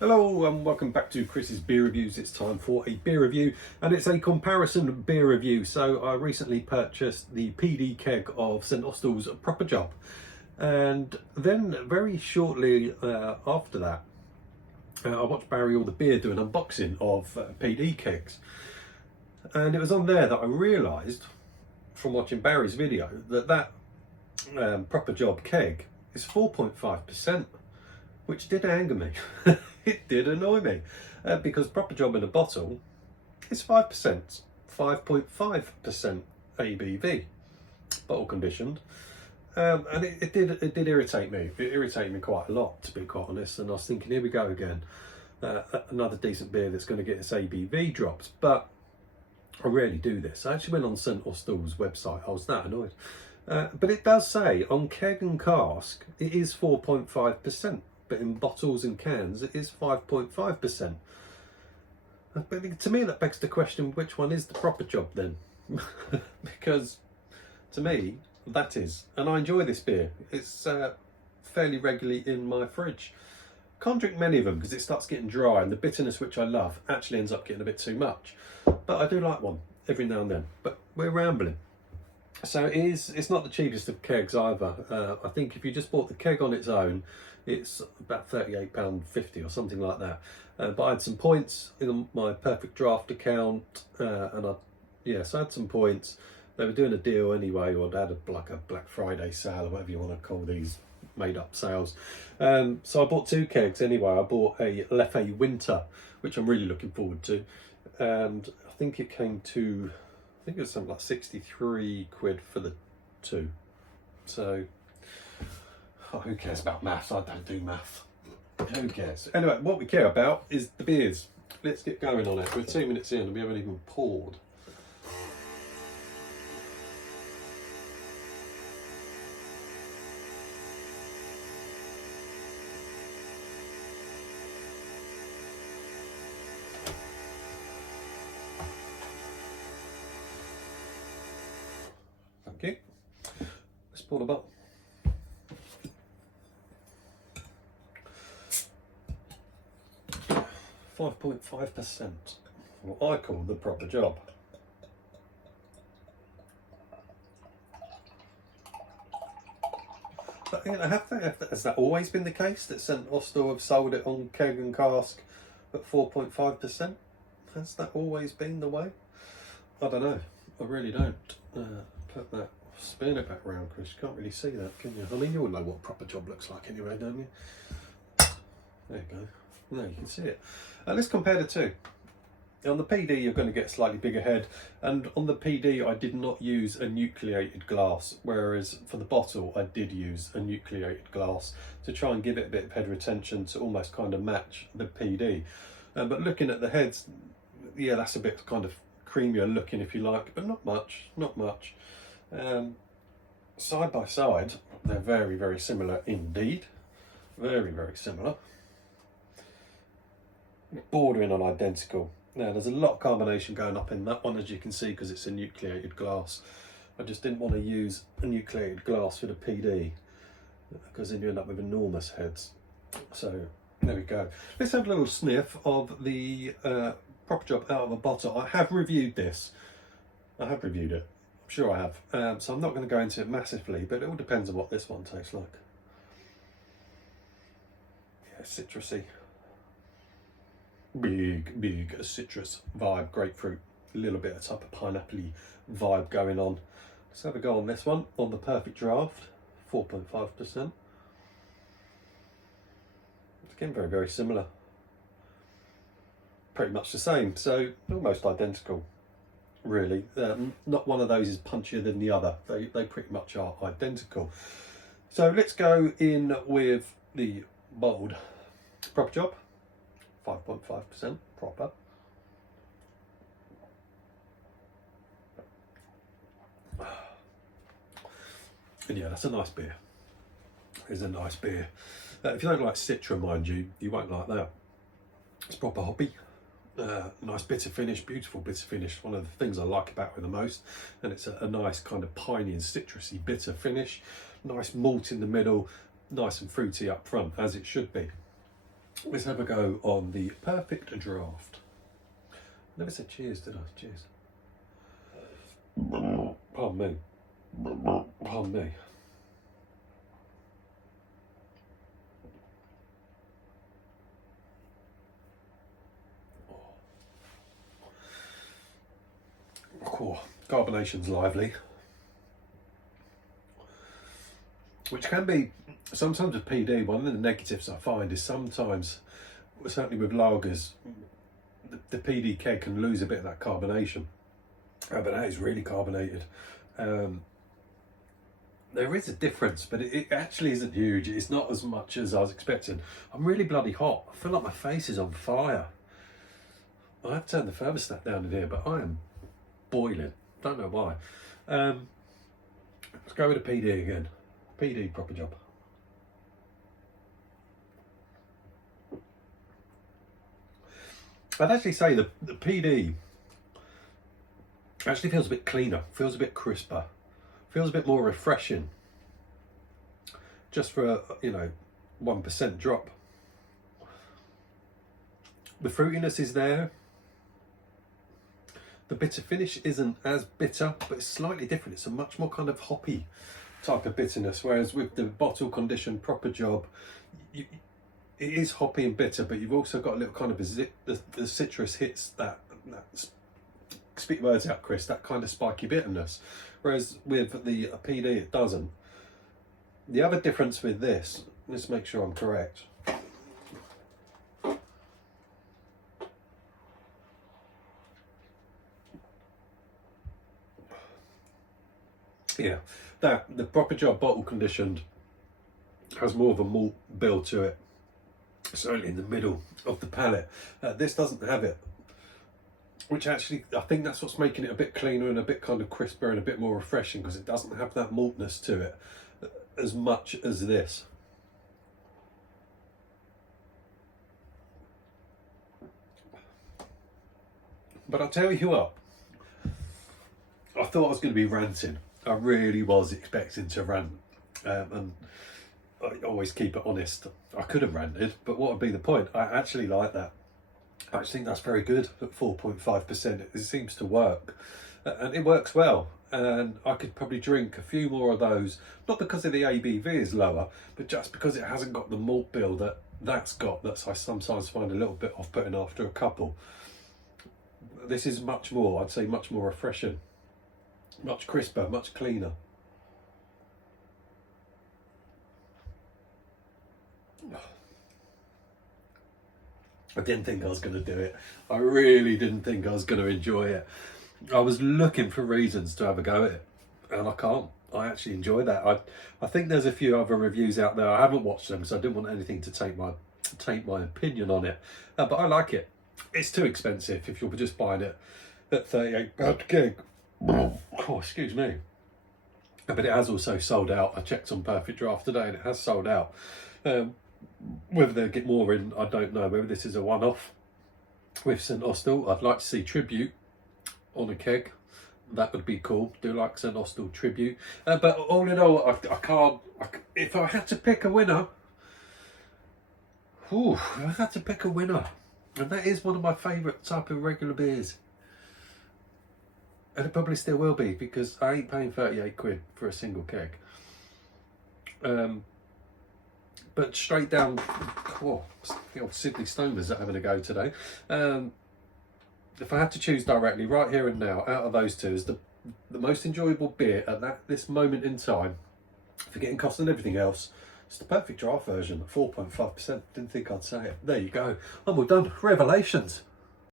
Hello and welcome back to Chris's Beer Reviews. It's time for a beer review and it's a comparison beer review. So I recently purchased the PD keg of St.Austell's Proper Job, and then very shortly after that I watched Barry All the Beer do an unboxing of PD kegs, and it was on there that I realised from watching Barry's video that Proper Job keg is 4.5%, which did anger me. It did annoy me because Proper Job in a bottle is 5%, 5.5% ABV, bottle conditioned, and it did irritate me. It irritated me quite a lot, to be quite honest. And I was thinking, here we go again, another decent beer that's going to get its ABV dropped. But I rarely do this. I actually went on St.Austell's website. I was that annoyed. But it does say on keg and cask it is 4.5%, but in bottles and cans it is 5.5%. But to me that begs the question, which one is the Proper Job then? Because to me that is, and I enjoy this beer. It's fairly regularly in my fridge. Can't drink many of them because it starts getting dry, and the bitterness, which I love, actually ends up getting a bit too much. But I do like one every now and then. But we're rambling. So it's not the cheapest of kegs either. I think if you just bought the keg on its own, it's about £38.50 or something like that. But I had some points in my Perfect Draft account, and so I had some points. They were doing a deal anyway, or they had like a Black Friday sale or whatever you want to call these made up sales. So I bought two kegs anyway. I bought a Leffe Winter, which I'm really looking forward to, and I think it came to, I think it was something like 63 quid for the two. So who cares about maths? I don't do math. Who cares? Anyway, what we care about is the beers. Let's get going on it. We're 2 minutes in and we haven't even poured. Thank you. Let's pour the bottle. 5.5%, what I call the Proper Job. But has that always been the case, that St.Austell have sold it on keg and cask at 4.5%? Has that always been the way? I don't know. I really don't. Put that, spin it back round, Chris. You can't really see that, can you? I mean, you all know what Proper Job looks like anyway, don't you? There you go. No, you can see it. Let's compare the two. On the PD, you're going to get a slightly bigger head, and on the PD, I did not use a nucleated glass, whereas for the bottle, I did use a nucleated glass to try and give it a bit of head retention to almost kind of match the PD. But looking at the heads, yeah, that's a bit kind of creamier looking, if you like, but not much, not much. Side by side, they're very, very similar indeed. Very, very similar. Bordering on identical. Now there's a lot of carbonation going up in that one, as you can see, because it's a nucleated glass. I just didn't want to use a nucleated glass for the PD because then you end up with enormous heads. So there we go. Let's have a little sniff of the Proper Job out of a bottle. I have reviewed this. I have reviewed it. I'm sure I have. So I'm not going to go into it massively, but it all depends on what this one tastes like. Yeah, citrusy. Big citrus vibe, grapefruit, a little bit of type of pineapple-y vibe going on. Let's have a go on this one, on the Perfect Draft, 4.5%. It's again very, very similar. Pretty much the same, so almost identical, really. Not one of those is punchier than the other. They pretty much are identical. So let's go in with the bold Proper Job. 5.5% proper. And yeah, that's a nice beer. It's a nice beer. If you don't like Citra, mind you, you won't like that. It's proper hoppy. Nice bitter finish, beautiful bitter finish. One of the things I like about it the most. And it's a nice kind of piney and citrusy bitter finish. Nice malt in the middle, nice and fruity up front, as it should be. let's have a go on the perfect draft. Never said cheers, did I? Cheers. Pardon me. Pardon me. Oh, carbonation's lively, which can be sometimes with PD. One of the negatives I find is sometimes, certainly with lagers, the PD keg can lose a bit of that carbonation, but that is really carbonated. There is a difference, but it actually isn't huge. It's not as much as I was expecting. I'm really bloody hot. I feel like my face is on fire. I have turned the thermostat down in here, but I am boiling. Don't know why. Let's go with a PD again. PD proper job. I'd actually say the PD actually feels a bit cleaner, feels a bit crisper, feels a bit more refreshing. Just for a 1% drop. The fruitiness is there. The bitter finish isn't as bitter, but it's slightly different. It's a much more kind of hoppy type of bitterness, whereas with the bottle conditioned proper job, it is hoppy and bitter, but you've also got a little kind of the citrus hits that speak words out, Chris, that kind of spiky bitterness, whereas with the PD it doesn't. The other difference with this, let's make sure I'm correct. Yeah, that the proper job bottle conditioned has more of a malt bill to it, certainly in the middle of the palate. This doesn't have it, which actually I think that's what's making it a bit cleaner and a bit kind of crisper and a bit more refreshing, because it doesn't have that maltness to it as much as this. But I'll tell you what, I thought I was going to be ranting. I really was expecting to rant, and I always keep it honest. I could have ranted, but what would be the point? I actually like that. I just think that's very good at 4.5%. It seems to work, and it works well. And I could probably drink a few more of those, not because of the ABV is lower, but just because it hasn't got the malt bill that's got. That's I sometimes find a little bit off-putting after a couple. This is much more, I'd say, much more refreshing, much crisper, much cleaner. I didn't think I was going to do it. I really didn't think I was going to enjoy it. I was looking for reasons to have a go at it, and I can't. I actually enjoy that. I think there's a few other reviews out there. I haven't watched them, so I didn't want anything to take my opinion on it. But I like it. It's too expensive if you're just buying it at £38 gig. Oh, excuse me. But it has also sold out. I checked on Perfect Draft today, and it has sold out. Whether they'll get more in, I don't know. Whether this is a one-off with St.Austell. I'd like to see Tribute on a keg. That would be cool. Do like St.Austell Tribute. But all in all, I can't. If I had to pick a winner, if I had to pick a winner, and that is one of my favourite type of regular beers. And it probably still will be, because I ain't paying 38 quid for a single keg. But straight down, the old Sydney Stoners are having a go today. If I had to choose directly, right here and now, out of those two, is the most enjoyable beer at this moment in time, forgetting cost and everything else, it's the Perfect Draft version, 4.5%. Didn't think I'd say it. There you go. I'm all done. Revelations.